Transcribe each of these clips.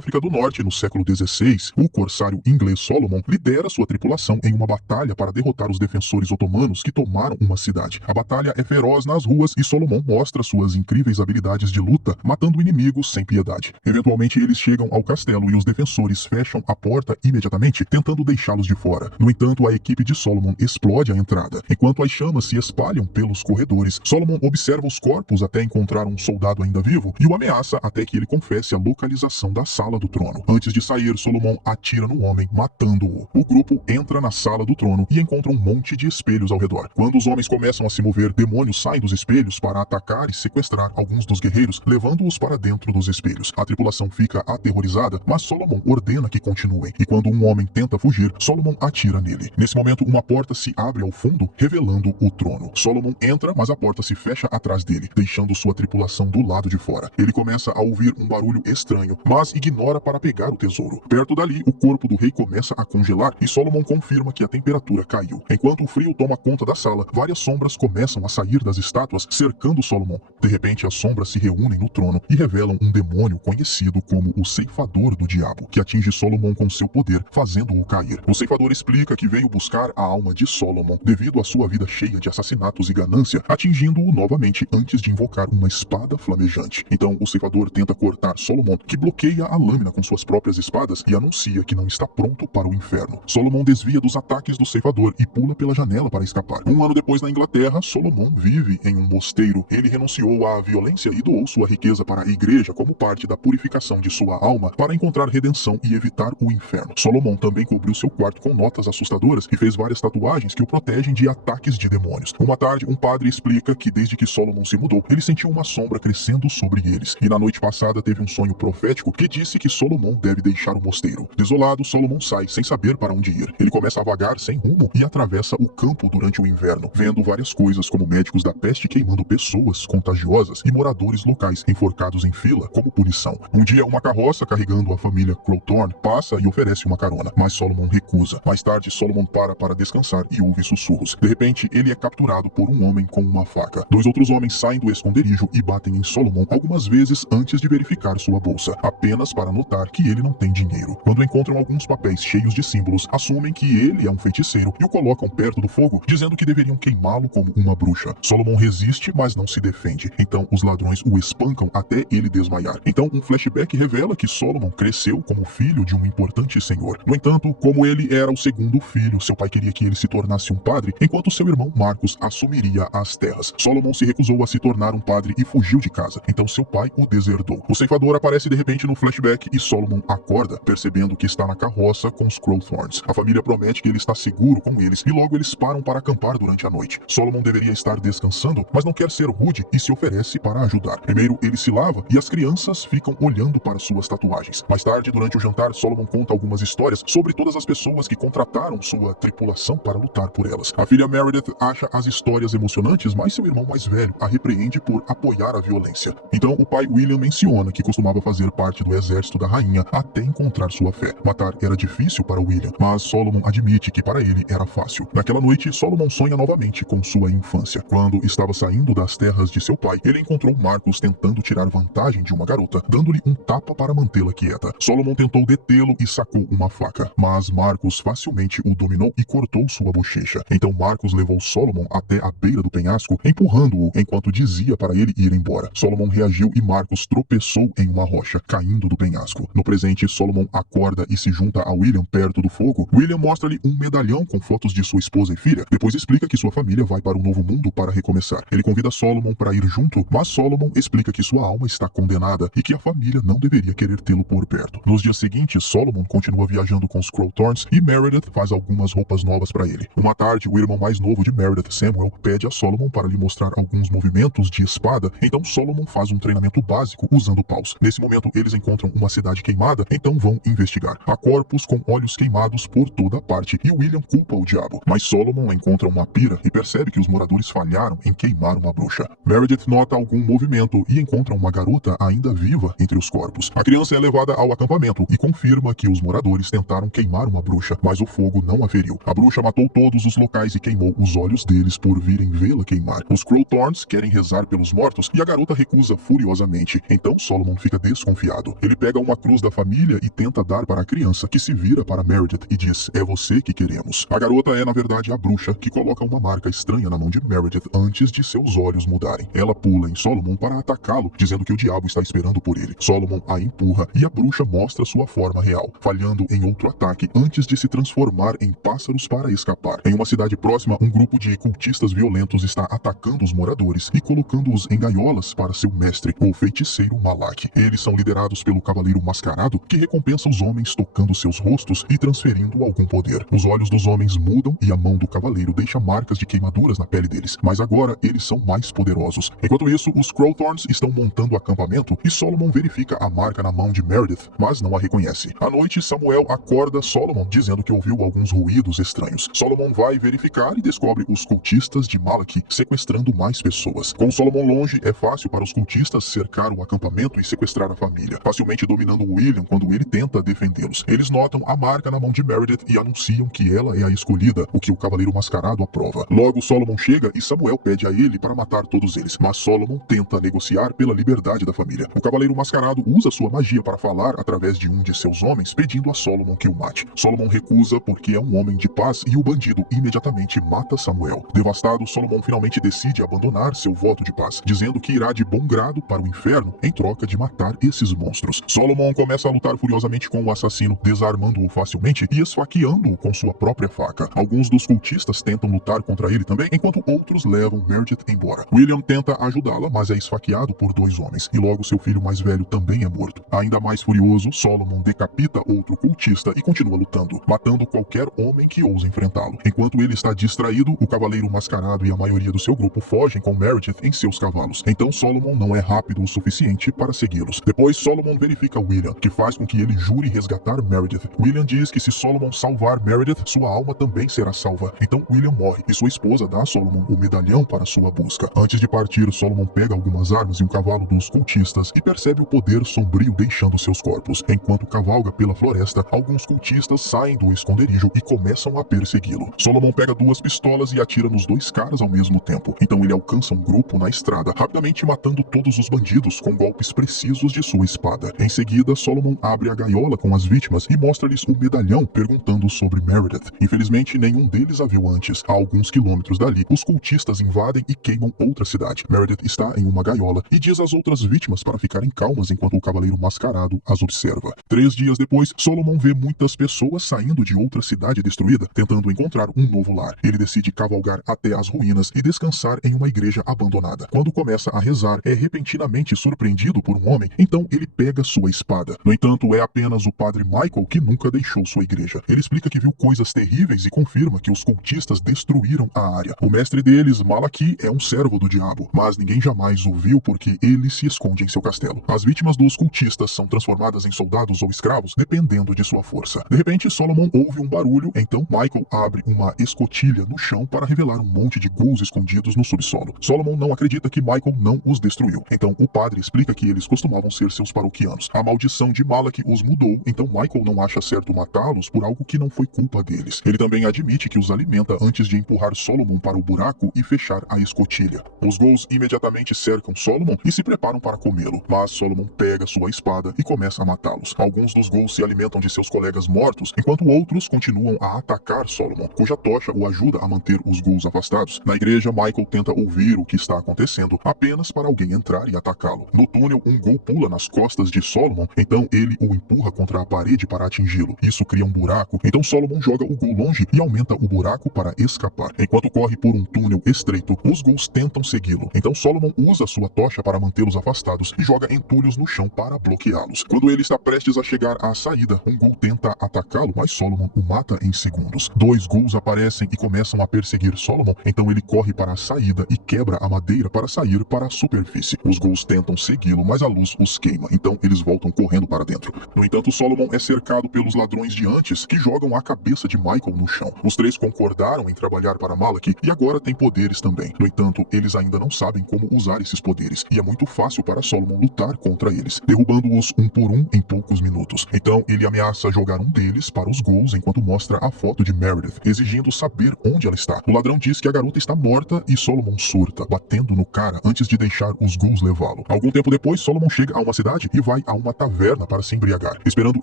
África do Norte, no século XVI, o corsário inglês Solomon lidera sua tripulação em uma batalha para derrotar os defensores otomanos que tomaram uma cidade. A batalha é feroz nas ruas e Solomon mostra suas incríveis habilidades de luta, matando inimigos sem piedade. Eventualmente, eles chegam ao castelo e os defensores fecham a porta imediatamente, tentando deixá-los de fora. No entanto, a equipe de Solomon explode a entrada. Enquanto as chamas se espalham pelos corredores, Solomon observa os corpos até encontrar um soldado ainda vivo e o ameaça até que ele confesse a localização da sala do trono. Antes de sair, Solomon atira no homem, matando-o. O grupo entra na sala do trono e encontra um monte de espelhos ao redor. Quando os homens começam a se mover, demônios saem dos espelhos para atacar e sequestrar alguns dos guerreiros, levando-os para dentro dos espelhos. A tripulação fica aterrorizada, mas Solomon ordena que continuem. E quando um homem tenta fugir, Solomon atira nele. Nesse momento, uma porta se abre ao fundo, revelando o trono. Solomon entra, mas a porta se fecha atrás dele, deixando sua tripulação do lado de fora. Ele começa a ouvir um barulho estranho, mas ignora para pegar o tesouro. Perto dali, o corpo do rei começa a congelar e Solomon confirma que a temperatura caiu. Enquanto o frio toma conta da sala, várias sombras começam a sair das estátuas, cercando Solomon. De repente, as sombras se reúnem no trono e revelam um demônio conhecido como o Ceifador do Diabo, que atinge Solomon com seu poder, fazendo-o cair. O Ceifador explica que veio buscar a alma de Solomon devido à sua vida cheia de assassinatos e ganância, atingindo-o novamente antes de invocar uma espada flamejante. Então, o Ceifador tenta cortar Solomon, que bloqueia a lâmina com suas próprias espadas e anuncia que não está pronto para o inferno. Solomon desvia dos ataques do Ceifador e pula pela janela para escapar. Um ano depois, na Inglaterra, Solomon vive em um mosteiro. Ele renunciou à violência e doou sua riqueza para a igreja como parte da purificação de sua alma para encontrar redenção e evitar o inferno. Solomon também cobriu seu quarto com notas assustadoras e fez várias tatuagens que o protegem de ataques de demônios. Uma tarde, um padre explica que desde que Solomon se mudou, ele sentiu uma sombra crescendo sobre eles. E na noite passada teve um sonho profético que disse que Solomon deve deixar o mosteiro. Desolado, Solomon sai sem saber para onde ir. Ele começa a vagar sem rumo e atravessa o campo durante o inverno, vendo várias coisas como médicos da peste queimando pessoas contagiosas e moradores locais enforcados em fila como punição. Um dia, uma carroça carregando a família Crowthorne passa e oferece uma carona, mas Solomon recusa. Mais tarde, Solomon para descansar e ouve sussurros. De repente, ele é capturado por um homem com uma faca. Dois outros homens saem do esconderijo e batem em Solomon algumas vezes antes de verificar sua bolsa, apenas para notar que ele não tem dinheiro. Quando encontram alguns papéis cheios de símbolos, assumem que ele é um feiticeiro e o colocam perto do fogo, dizendo que deveriam queimá-lo como uma bruxa. Solomon resiste, mas não se defende. Então, os ladrões o espancam até ele desmaiar. Então, um flashback revela que Solomon cresceu como filho de um importante senhor. No entanto, como ele era o segundo filho, seu pai queria que ele se tornasse um padre, enquanto seu irmão Marcos assumiria as terras. Solomon se recusou a se tornar um padre e fugiu de casa. Então, seu pai o deserdou. O ceifador aparece de repente no flashback e Solomon acorda, percebendo que está na carroça com os Crowthorns. A família promete que ele está seguro com eles e logo eles param para acampar durante a noite. Solomon deveria estar descansando, mas não quer ser rude e se oferece para ajudar. Primeiro, ele se lava e as crianças ficam olhando para suas tatuagens. Mais tarde, durante o jantar, Solomon conta algumas histórias sobre todas as pessoas que contrataram sua tripulação para lutar por elas. A filha Meredith acha as histórias emocionantes, mas seu irmão mais velho a repreende por apoiar a violência. Então, o pai William menciona que costumava fazer parte do exército da rainha até encontrar sua fé. Matar era difícil para William, mas Solomon admite que para ele era fácil. Naquela noite, Solomon sonha novamente com sua infância. Quando estava saindo das terras de seu pai, ele encontrou Marcos tentando tirar vantagem de uma garota, dando-lhe um tapa para mantê-la quieta. Solomon tentou detê-lo e sacou uma faca, mas Marcos facilmente o dominou e cortou sua bochecha. Então Marcos levou Solomon até a beira do penhasco, empurrando-o enquanto dizia para ele ir embora. Solomon reagiu e Marcos tropeçou em uma rocha, caindo do penhasco. No presente, Solomon acorda e se junta a William perto do fogo. William mostra-lhe um medalhão com fotos de sua esposa e filha. Depois explica que sua família vai para um novo mundo para recomeçar. Ele convida Solomon para ir junto, mas Solomon explica que sua alma está condenada e que a família não deveria querer tê-lo por perto. Nos dias seguintes, Solomon continua viajando com os Crowthorns e Meredith faz algumas roupas novas para ele. Uma tarde, o irmão mais novo de Meredith, Samuel, pede a Solomon para lhe mostrar alguns movimentos de espada, então Solomon faz um treinamento básico usando paus. Nesse momento, eles encontram uma cidade queimada, então vão investigar. Há corpos com olhos queimados por toda parte e William culpa o diabo, mas Solomon encontra uma pira e percebe que os moradores falharam em queimar uma bruxa. Meredith nota algum movimento e encontra uma garota ainda viva entre os corpos. A criança é levada ao acampamento e confirma que os moradores tentaram queimar uma bruxa, mas o fogo não a feriu. A bruxa matou todos os locais e queimou os olhos deles por virem vê-la queimar. Os Crowthorns querem rezar pelos mortos e a garota recusa furiosamente, então Solomon fica desconfiado. Ele pega pega uma cruz da família e tenta dar para a criança, que se vira para Meredith e diz: "É você que queremos." A garota é na verdade a bruxa, que coloca uma marca estranha na mão de Meredith antes de seus olhos mudarem. Ela pula em Solomon para atacá-lo, dizendo que o diabo está esperando por ele. Solomon a empurra e a bruxa mostra sua forma real, falhando em outro ataque antes de se transformar em pássaros para escapar. Em uma cidade próxima, um grupo de cultistas violentos está atacando os moradores e colocando-os em gaiolas para seu mestre, o feiticeiro Malak. Eles são liderados pelo Cavaleiro Mascarado, que recompensa os homens tocando seus rostos e transferindo algum poder. Os olhos dos homens mudam e a mão do cavaleiro deixa marcas de queimaduras na pele deles, mas agora eles são mais poderosos. Enquanto isso, os Crowthorns estão montando acampamento e Solomon verifica a marca na mão de Meredith, mas não a reconhece. À noite, Samuel acorda Solomon dizendo que ouviu alguns ruídos estranhos. Solomon vai verificar e descobre os cultistas de Malak sequestrando mais pessoas. Com Solomon longe, é fácil para os cultistas cercar o acampamento e sequestrar a família, facilmente dominando William quando ele tenta defendê-los. Eles notam a marca na mão de Meredith e anunciam que ela é a escolhida, o que o Cavaleiro Mascarado aprova. Logo, Solomon chega e Samuel pede a ele para matar todos eles, mas Solomon tenta negociar pela liberdade da família. O Cavaleiro Mascarado usa sua magia para falar através de um de seus homens, pedindo a Solomon que o mate. Solomon recusa porque é um homem de paz e o bandido imediatamente mata Samuel. Devastado, Solomon finalmente decide abandonar seu voto de paz, dizendo que irá de bom grado para o inferno em troca de matar esses monstros. Solomon começa a lutar furiosamente com o assassino, desarmando-o facilmente e esfaqueando-o com sua própria faca. Alguns dos cultistas tentam lutar contra ele também, enquanto outros levam Meredith embora. William tenta ajudá-la, mas é esfaqueado por dois homens, e logo seu filho mais velho também é morto. Ainda mais furioso, Solomon decapita outro cultista e continua lutando, matando qualquer homem que ouse enfrentá-lo. Enquanto ele está distraído, o Cavaleiro Mascarado e a maioria do seu grupo fogem com Meredith em seus cavalos. Então Solomon não é rápido o suficiente para segui-los. Depois, Solomon verifica William, que faz com que ele jure resgatar Meredith. William diz que se Solomon salvar Meredith, sua alma também será salva. Então William morre e sua esposa dá a Solomon o medalhão para sua busca. Antes de partir, Solomon pega algumas armas e um cavalo dos cultistas e percebe o poder sombrio deixando seus corpos. Enquanto cavalga pela floresta, alguns cultistas saem do esconderijo e começam a persegui-lo. Solomon pega duas pistolas e atira nos dois caras ao mesmo tempo. Então ele alcança um grupo na estrada, rapidamente matando todos os bandidos com golpes precisos de sua espada. Em seguida, Solomon abre a gaiola com as vítimas e mostra-lhes o medalhão, perguntando sobre Meredith. Infelizmente, nenhum deles a viu antes. A alguns quilômetros dali, os cultistas invadem e queimam outra cidade. Meredith está em uma gaiola e diz às outras vítimas para ficarem calmas enquanto o Cavaleiro Mascarado as observa. 3 dias depois, Solomon vê muitas pessoas saindo de outra cidade destruída, tentando encontrar um novo lar. Ele decide cavalgar até as ruínas e descansar em uma igreja abandonada. Quando começa a rezar, é repentinamente surpreendido por um homem, então ele pega sua espada. No entanto, é apenas o padre Michael que nunca deixou sua igreja. Ele explica que viu coisas terríveis e confirma que os cultistas destruíram a área. O mestre deles, Malaki, é um servo do diabo, mas ninguém jamais o viu porque ele se esconde em seu castelo. As vítimas dos cultistas são transformadas em soldados ou escravos, dependendo de sua força. De repente, Solomon ouve um barulho, então Michael abre uma escotilha no chão para revelar um monte de ghouls escondidos no subsolo. Solomon não acredita que Michael não os destruiu. Então o padre explica que eles costumavam ser seus paroquianos. A maldição de Malak os mudou, então Michael não acha certo matá-los por algo que não foi culpa deles. Ele também admite que os alimenta antes de empurrar Solomon para o buraco e fechar a escotilha. Os ghouls imediatamente cercam Solomon e se preparam para comê-lo, mas Solomon pega sua espada e começa a matá-los. Alguns dos ghouls se alimentam de seus colegas mortos, enquanto outros continuam a atacar Solomon, cuja tocha o ajuda a manter os ghouls afastados. Na igreja, Michael tenta ouvir o que está acontecendo, apenas para alguém entrar e atacá-lo. No túnel, um ghoul pula nas costas de Solomon, então ele o empurra contra a parede para atingi-lo. Isso cria um buraco, então Solomon joga o ghoul longe e aumenta o buraco para escapar. Enquanto corre por um túnel estreito, os ghouls tentam segui-lo. Então Solomon usa sua tocha para mantê-los afastados e joga entulhos no chão para bloqueá-los. Quando ele está prestes a chegar à saída, um ghoul tenta atacá-lo, mas Solomon o mata em segundos. 2 ghouls aparecem e começam a perseguir Solomon, então ele corre para a saída e quebra a madeira para sair para a superfície. Os ghouls tentam segui-lo, mas a luz os queima, então eles voltam correndo para dentro. No entanto, Solomon é cercado pelos ladrões de antes, que jogam a cabeça de Michael no chão. Os 3 concordaram em trabalhar para Malak e agora têm poderes também. No entanto, eles ainda não sabem como usar esses poderes, e é muito fácil para Solomon lutar contra eles, derrubando-os um por um em poucos minutos. Então ele ameaça jogar um deles para os ghouls enquanto mostra a foto de Meredith, exigindo saber onde ela está. O ladrão diz que a garota está morta e Solomon surta, batendo no cara antes de deixar os ghouls levá-lo. Algum tempo depois, Solomon chega a uma cidade e vai a uma taverna para se embriagar, esperando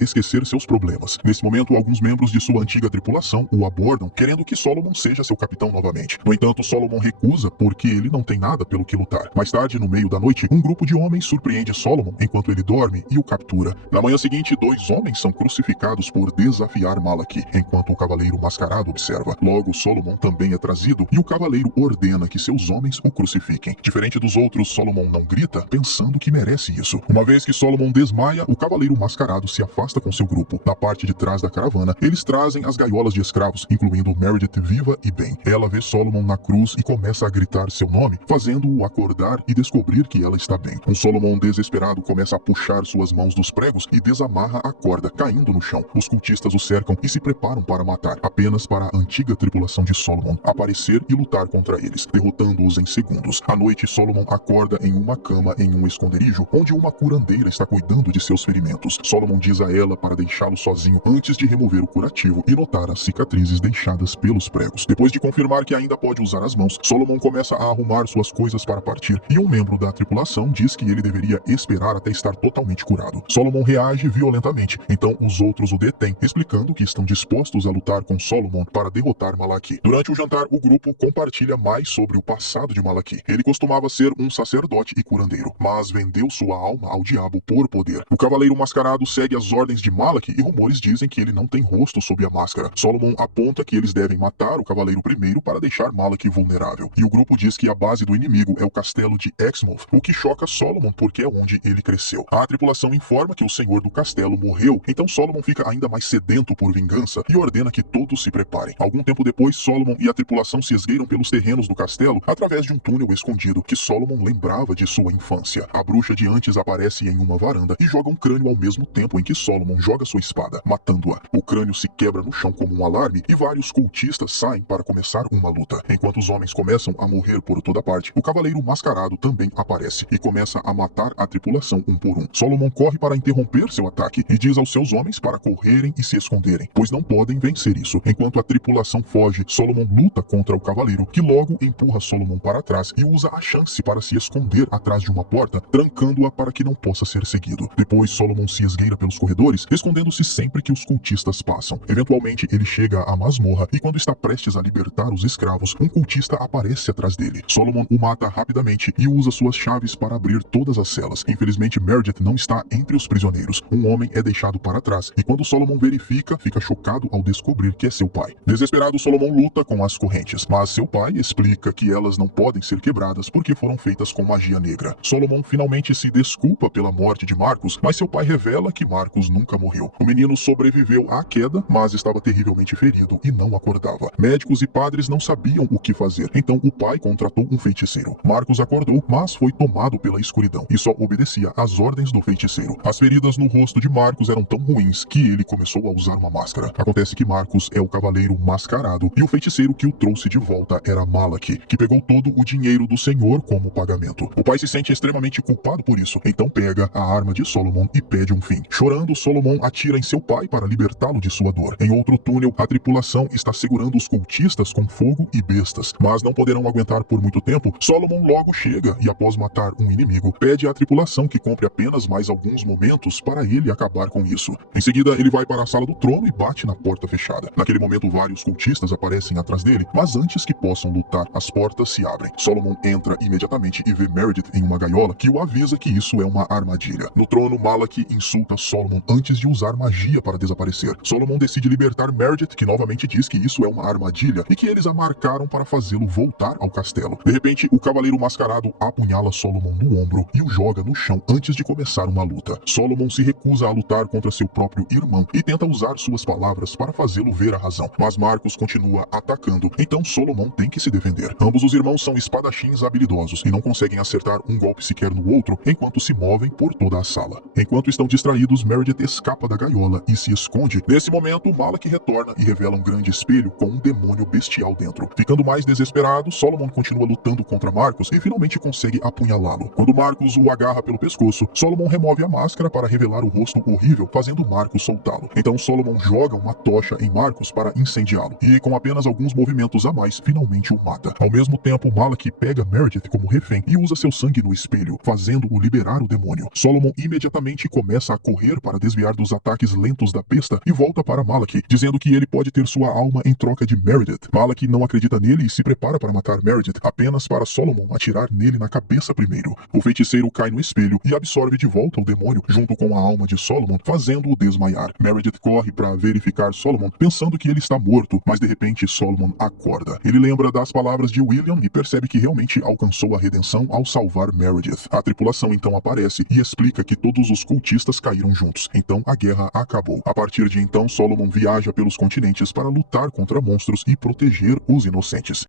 esquecer seus problemas. Nesse momento, alguns membros de sua antiga tripulação o abordam, querendo que Solomon seja seu capitão novamente. No entanto, Solomon recusa porque ele não tem nada pelo que lutar. Mais tarde, no meio da noite, um grupo de homens surpreende Solomon enquanto ele dorme e o captura. Na manhã seguinte, 2 homens são crucificados por desafiar Malaki, enquanto o cavaleiro mascarado observa. Logo, Solomon também é trazido e o cavaleiro ordena que seus homens o crucifiquem. Diferente dos outros, Solomon não grita, pensando que merece isso. Uma vez que Solomon desmaia, o cavaleiro mascarado se afasta com seu grupo. Na parte de trás da caravana, eles trazem as gaiolas de escravos, incluindo Meredith viva e bem. Ela vê Solomon na cruz e começa a gritar seu nome, fazendo-o acordar e descobrir que ela está bem. Um Solomon desesperado começa a puxar suas mãos dos pregos e desamarra a corda, caindo no chão. Os cultistas o cercam e se preparam para matar, apenas para a antiga tripulação de Solomon aparecer e lutar contra eles, derrotando-os em segundos. À noite, Solomon acorda em uma cama em um esconderijo, onde uma curandeira está cuidando de seus ferimentos. Solomon diz a ela para deixá-lo sozinho antes de remover o curativo e notar as cicatrizes deixadas pelos pregos. Depois de confirmar que ainda pode usar as mãos, Solomon começa a arrumar suas coisas para partir, e um membro da tripulação diz que ele deveria esperar até estar totalmente curado. Solomon reage violentamente, então os outros o detêm, explicando que estão dispostos a lutar com Solomon para derrotar Malaki. Durante o jantar, o grupo compartilha mais sobre o passado de Malaki. Ele costumava ser um sacerdote e curandeiro, mas vendeu sua alma ao diabo por poder. O cavaleiro mascarado segue as ordens de Malaki e rumores dizem que ele não tem rosto sob a máscara. Solomon aponta que eles devem matar o cavaleiro primeiro para deixar Malaki vulnerável. E o grupo diz que a base do inimigo é o castelo de Exmouth, o que choca Solomon porque é onde ele cresceu. A tripulação informa que o senhor do castelo morreu, então Solomon fica ainda mais sedento por vingança e ordena que todos se preparem. Algum tempo depois, Solomon e a tripulação se esgueiram pelos terrenos do castelo através de um túnel escondido que Solomon lembrava de sua infância. A bruxa de antes aparece em uma varanda e joga um crânio ao mesmo tempo em que Solomon joga sua espada, matando-a. O crânio se quebra no chão como um alarme e vários cultistas saem para começar uma luta. Enquanto os homens começam a morrer por toda parte, o cavaleiro mascarado também aparece e começa a matar a tripulação um por um. Solomon corre para interromper seu ataque e diz aos seus homens para correrem e se esconderem, pois não podem vencer isso. Enquanto a tripulação foge, Solomon luta contra o cavaleiro, que logo empurra Solomon para trás e usa a chance para se esconder atrás de uma porta, trancando-a para que não possa ser seguido. Depois, Solomon se esgueira pelos corredores, escondendo-se sempre que os cultistas passam. Eventualmente, ele chega à masmorra e quando está prestes a libertar os escravos, um cultista aparece atrás dele. Solomon o mata rapidamente e usa suas chaves para abrir todas as celas. Infelizmente, Meredith não está entre os prisioneiros. Um homem é deixado para trás e quando Solomon verifica, fica chocado ao descobrir que é seu pai. Desesperado, Solomon luta com as correntes, mas seu pai explica que elas não podem ser quebradas porque foram feitas com magia negra. Solomon finalmente se desculpa pela morte de Marcus, mas seu pai revela que Marcus nunca morreu. O menino sobreviveu à queda, mas estava terrivelmente ferido e não acordava. Médicos e padres não sabiam o que fazer, então o pai contratou um feiticeiro. Marcus acordou, mas foi tomado pela escuridão e só obedecia às ordens do feiticeiro. As feridas no rosto de Marcus eram tão ruins que ele começou a usar uma máscara. Acontece que Marcus é o cavaleiro mascarado e o feiticeiro que o trouxe de volta era Malaki, que pegou todo o dinheiro do senhor como pagamento. O pai se sente extremamente culpado por isso, então pega a arma de Solomon e pede um fim. Chorando, Solomon atira em seu pai para libertá-lo de sua dor. Em outro túnel, a tripulação está segurando os cultistas com fogo e bestas, mas não poderão aguentar por muito tempo. Solomon logo chega e, após matar um inimigo, pede à tripulação que compre apenas mais alguns momentos para ele acabar com isso. Em seguida, ele vai para a sala do trono e bate na porta fechada. Naquele momento, vários cultistas aparecem atrás dele, mas antes que possam lutar, as portas se abrem. Solomon entra imediatamente e vê Meredith em uma gaiola que o avisa que isso é uma armadilha. No trono, Malaki insulta Solomon antes de usar magia para desaparecer. Solomon decide libertar Meredith, que novamente diz que isso é uma armadilha e que eles a marcaram para fazê-lo voltar ao castelo. De repente, o cavaleiro mascarado apunhala Solomon no ombro e o joga no chão antes de começar uma luta. Solomon se recusa a lutar contra seu próprio irmão e tenta usar suas palavras para fazê-lo ver a razão, mas Marcus continua atacando, então Solomon tem que se defender. Ambos os irmãos são espadachins habilidosos e não conseguem acertar um golpe sequer no outro enquanto se movem por toda a sala. Enquanto estão distraídos, Meredith escapa da gaiola e se esconde. Nesse momento, Malaki retorna e revela um grande espelho com um demônio bestial dentro. Ficando mais desesperado, Solomon continua lutando contra Marcus e finalmente consegue apunhalá-lo. Quando Marcus o agarra pelo pescoço, Solomon remove a máscara para revelar o rosto horrível, fazendo Marcus soltá-lo. Então Solomon joga uma tocha em Marcus para incendiá-lo e, com apenas alguns movimentos a mais, finalmente o mata. Ao mesmo tempo, Malaki pega Meredith como refém e usa seu sangue no espelho, fazendo-o liberar o demônio. Solomon imediatamente começa a correr para desviar dos ataques lentos da besta e volta para Malak, dizendo que ele pode ter sua alma em troca de Meredith. Malak não acredita nele e se prepara para matar Meredith, apenas para Solomon atirar nele na cabeça primeiro. O feiticeiro cai no espelho e absorve de volta o demônio junto com a alma de Solomon, fazendo-o desmaiar. Meredith corre para verificar Solomon, pensando que ele está morto, mas de repente Solomon acorda. Ele lembra das palavras de William e percebe que realmente alcançou a redenção ao salvar Meredith. A tripulação então aparece e explica que todos os cultistas caíram juntos, então a guerra acabou. A partir de então, Solomon viaja pelos continentes para lutar contra monstros e proteger os inocentes.